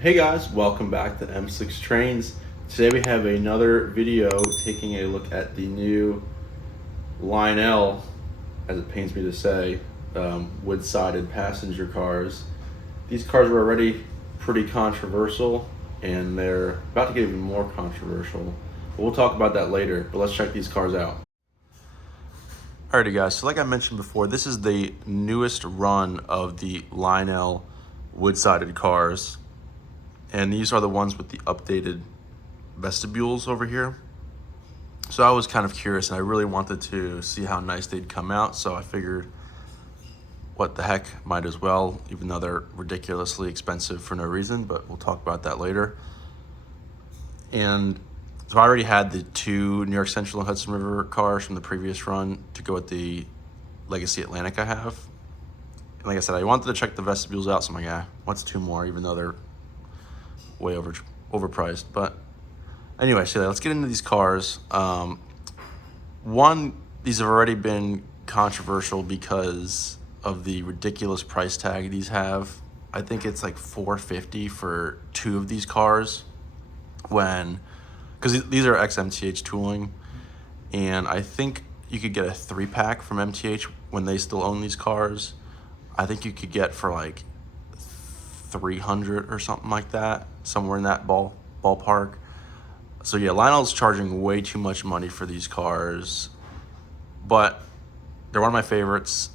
Hey guys, welcome back to M6 Trains. Today we have another video taking a look at the new Lionel, as it pains me to say, wood-sided passenger cars. These cars were already pretty controversial and they're about to get even more controversial. But we'll talk about that later, but let's check these cars out. Alrighty guys, so like I mentioned before, this is the newest run of the Lionel wood-sided cars. And these are the ones with the updated vestibules over here. So I was kind of curious and I really wanted to see how nice they'd come out. So I figured, what the heck, might as well, even though they're ridiculously expensive for no reason, but we'll talk about that later. And so I already had the two New York Central and Hudson River cars from the previous run to go with the Legacy Atlantic I have. And like I said, I wanted to check the vestibules out, so I'm like, what's two more, even though they're way overpriced. But anyway, so let's get into these cars. These have already been controversial because of the ridiculous price tag these have. I think it's like $450 for two of these cars, because these are ex-MTH tooling, and I think you could get a 3-pack from MTH when they still own these cars. I think you could get for like $300 or something like that, somewhere in that ballpark. So yeah, Lionel's charging way too much money for these cars, but they're one of my favorites.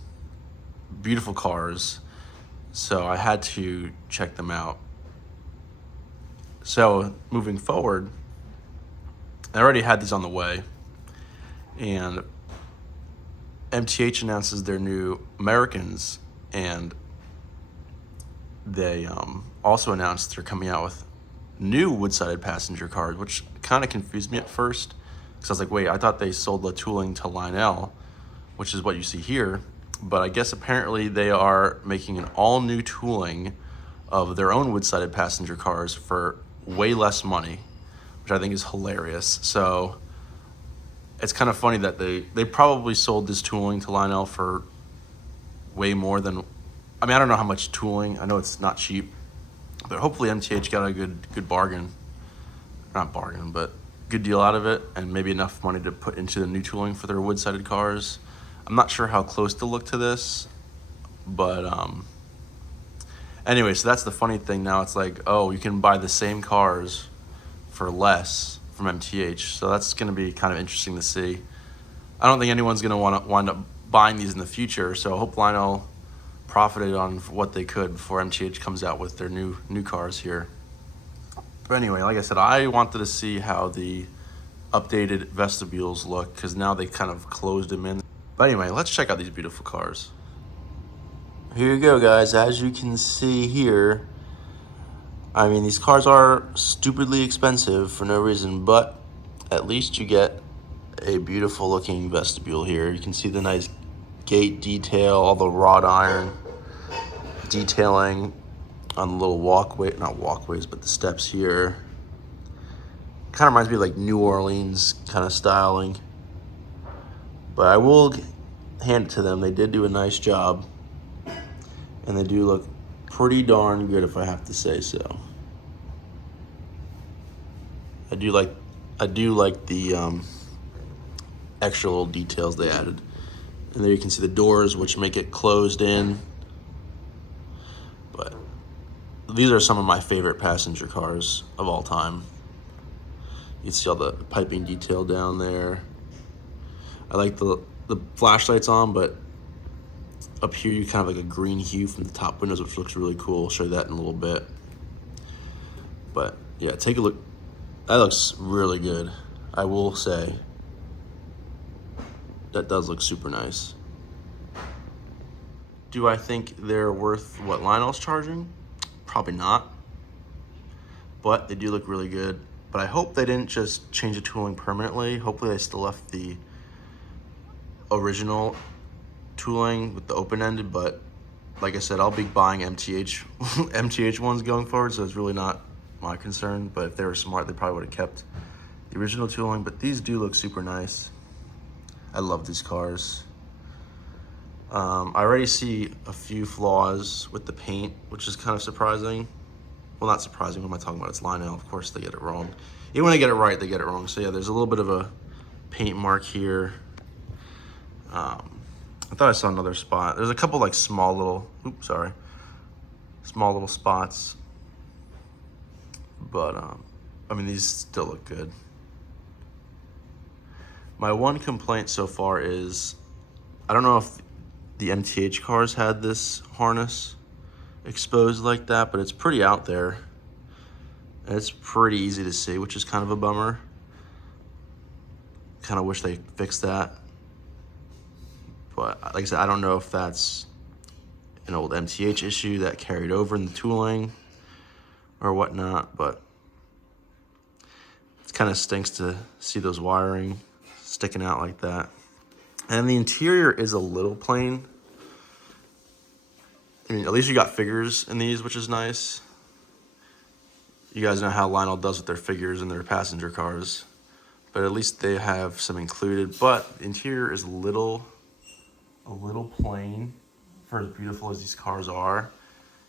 Beautiful cars, so I had to check them out. So moving forward, I already had these on the way, and MTH announces their new Americans, and they also announced they're coming out with new wood-sided passenger cars, which kind of confused me at first, because I was like, wait, I thought they sold the tooling to Lionel, which is what you see here. But I guess apparently they are making an all-new tooling of their own wood-sided passenger cars for way less money, which I think is hilarious. So it's kind of funny that they probably sold this tooling to Lionel for way more than, I mean, I don't know how much tooling. I know it's not cheap, but hopefully MTH got a good bargain. Not bargain, but good deal out of it, and maybe enough money to put into the new tooling for their wood-sided cars. I'm not sure how close to look to this, but anyway, so that's the funny thing now. It's like, oh, you can buy the same cars for less from MTH. So that's going to be kind of interesting to see. I don't think anyone's going to wind up buying these in the future, so I hope Lionel profited on what they could before MTH comes out with their new cars here. But anyway, like I said, I wanted to see how the updated vestibules look, because now they kind of closed them in. But anyway, let's check out these beautiful cars. Here you go, guys. As you can see here, I mean, these cars are stupidly expensive for no reason, but at least you get a beautiful looking vestibule here. You can see the nice gate detail, all the wrought iron detailing on the little walkway, not walkways, but the steps here. Kind of reminds me of like New Orleans kind of styling. But I will hand it to them. They did do a nice job, and they do look pretty darn good, if I have to say so. I do like the extra little details they added. And there you can see the doors, which make it closed in. But these are some of my favorite passenger cars of all time. You can see all the piping detail down there. I like the flashlights on, but up here you kind of like a green hue from the top windows, which looks really cool. I'll show you that in a little bit. But yeah, take a look. That looks really good. I will say that does look super nice. Do I think they're worth what Lionel's charging? Probably not. But they do look really good. But I hope they didn't just change the tooling permanently. Hopefully they still left the original tooling with the open-ended, but like I said, I'll be buying MTH ones going forward, so it's really not my concern. But if they were smart, they probably would have kept the original tooling. But these do look super nice. I love these cars. I already see a few flaws with the paint, which is kind of surprising. well, not surprising, what am I talking about? It's Lionel, of course they get it wrong. Even when they get it right, they get it wrong. So yeah, there's a little bit of a paint mark here. I thought I saw another spot. There's a couple like small little, small little spots. But, I mean, these still look good. My one complaint so far is, I don't know if the MTH cars had this harness exposed like that, but it's pretty out there. And it's pretty easy to see, which is kind of a bummer. Kind of wish they fixed that. But like I said, I don't know if that's an old MTH issue that carried over in the tooling or whatnot, but it kind of stinks to see those wiring sticking out like that. And the interior is a little plain. I mean, at least you got figures in these, which is nice. You guys know how Lionel does with their figures in their passenger cars, but at least they have some included. But the interior is a little plain for as beautiful as these cars are.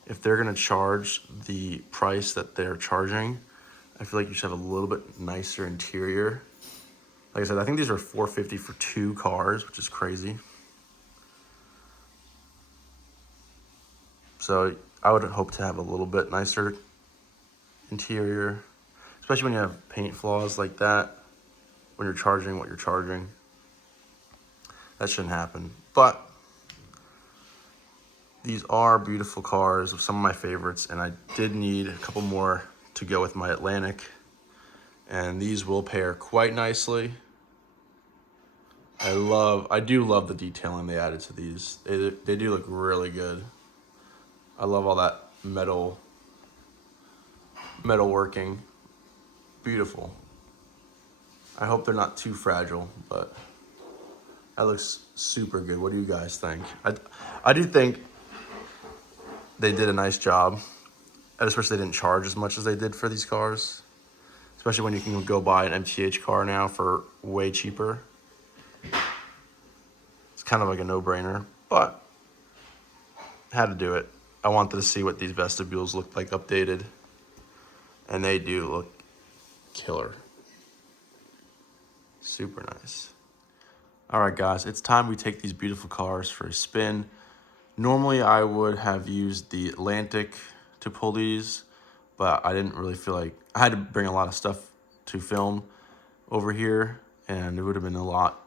If they're gonna charge the price that they're charging, I feel like you should have a little bit nicer interior. Like I said, I think these are $450 for 2 cars, which is crazy. So I would hope to have a little bit nicer interior, especially when you have paint flaws like that, when you're charging what you're charging. That shouldn't happen. But these are beautiful cars, some of my favorites, and I did need a couple more to go with my Atlantic, and these will pair quite nicely. I do love the detailing they added to these. They do look really good. I love all that metal working. Beautiful. I hope they're not too fragile, but that looks super good. What do you guys think? I do think they did a nice job. I just wish they didn't charge as much as they did for these cars, especially when you can go buy an MTH car now for way cheaper. It's kind of like a no-brainer, but had to do it. I wanted to see what these vestibules look like updated, and they do look killer. Super nice. All right, guys, it's time we take these beautiful cars for a spin. Normally, I would have used the Atlantic to pull these, but I didn't really feel like I had to bring a lot of stuff to film over here, and it would have been a lot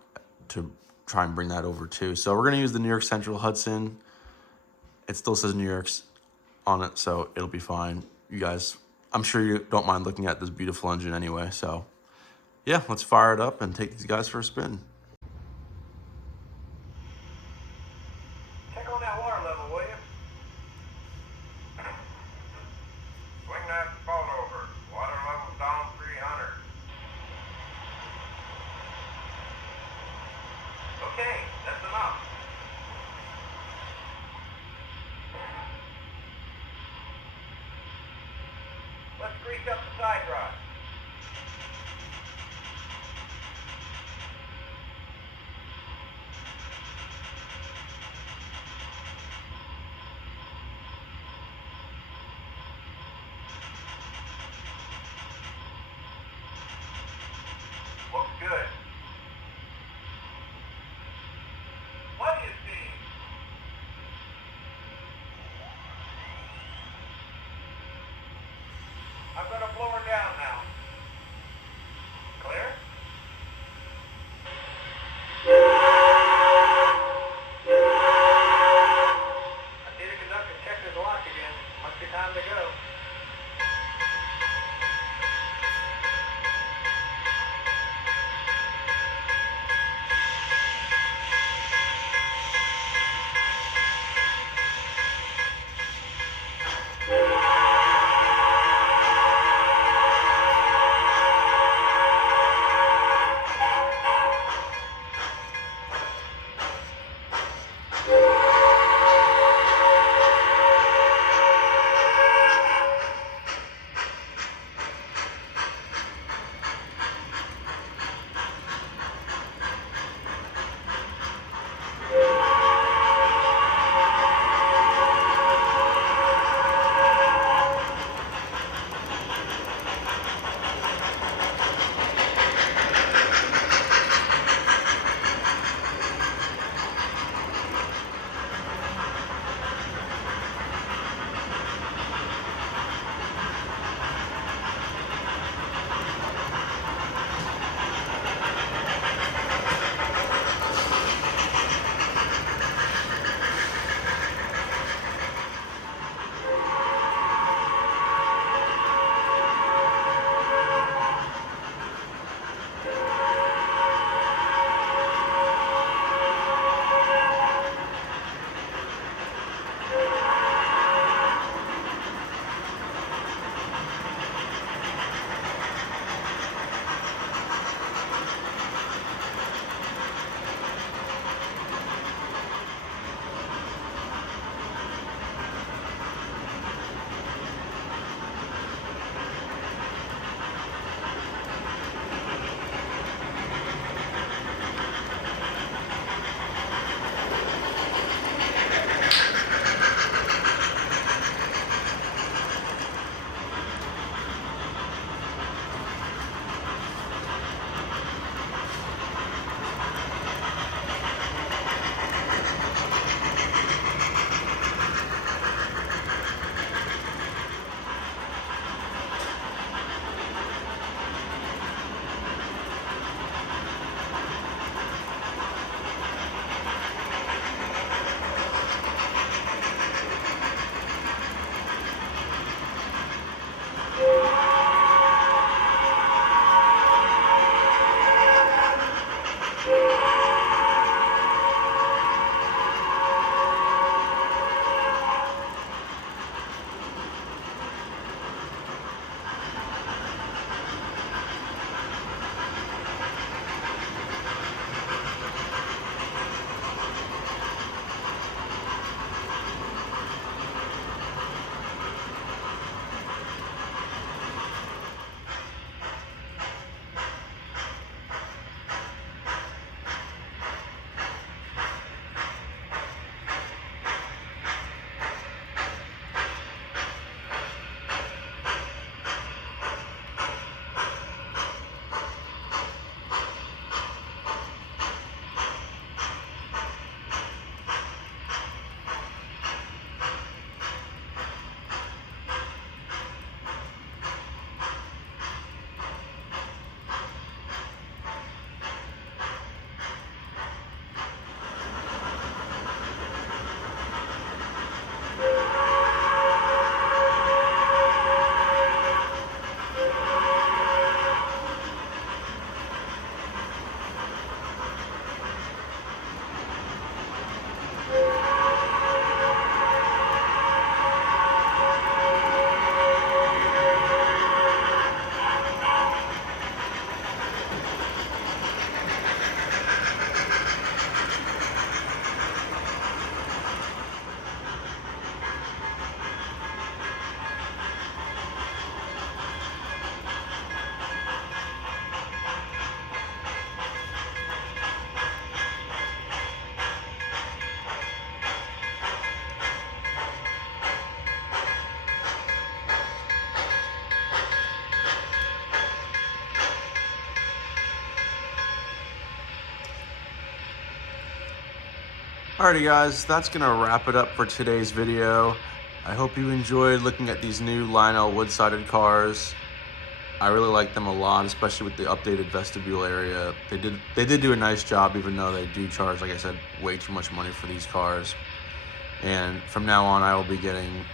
to try and bring that over too. So we're gonna use the New York Central Hudson. It still says New York's on it, so it'll be fine. You guys, I'm sure you don't mind looking at this beautiful engine anyway. So yeah, let's fire it up and take these guys for a spin. Check on that water level, will you? Swing that boat over. Water level's down 300. Okay, that's enough. Let's grease up the side rod. Looks good. What do you see? I'm going to blow her down now. Alrighty guys, that's gonna wrap it up for today's video. I hope you enjoyed looking at these new Lionel wood-sided cars. I really like them a lot, especially with the updated vestibule area. They did do a nice job, even though they do charge, like I said, way too much money for these cars. And from now on, I will be getting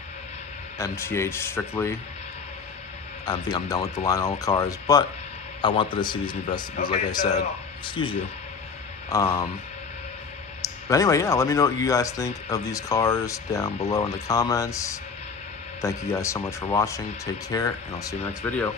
MTH strictly. I think I'm done with the Lionel cars, but I wanted to see these new vestibules, like I said. Excuse you. But anyway, yeah, let me know what you guys think of these cars down below in the comments. Thank you guys so much for watching. Take care, and I'll see you in the next video.